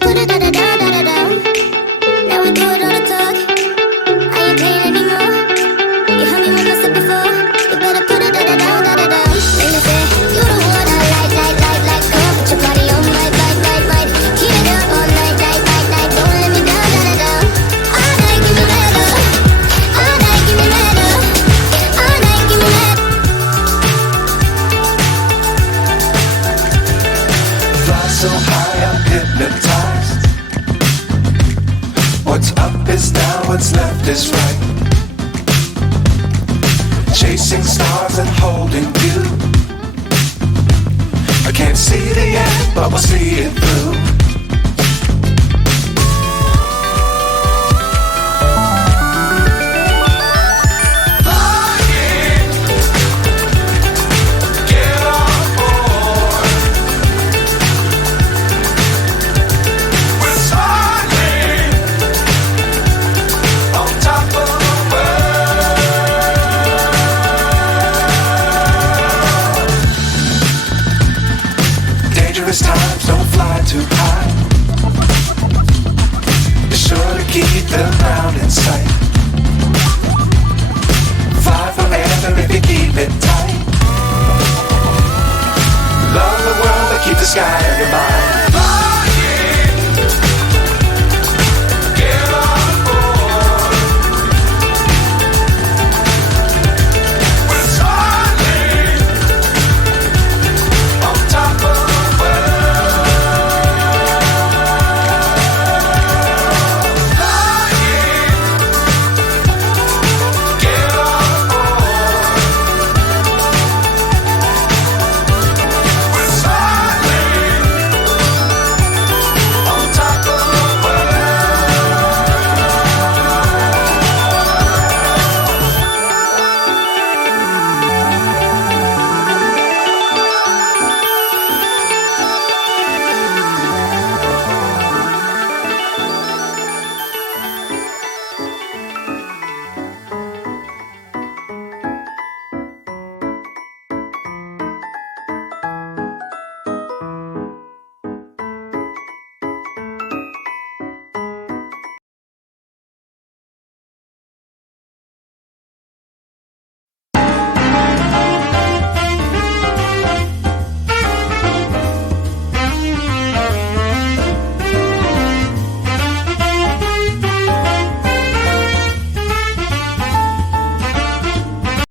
Put it da-da-da-da-da-down. Now we do it on the talk. I ain't playing anymore. You heard me when I said before. You better put it da-da-da-da-da-down. Then you say, you the one I like. Come on, put your body on right. Keep it up all night. Don't let me down, da-da-down. All night, give me better. All night, give me better. All night, give me better. Fly so high, I'm hypnotized. What's up is down, what's left is right. Chasing stars and holding you. I can't see the end, but we'll see it through.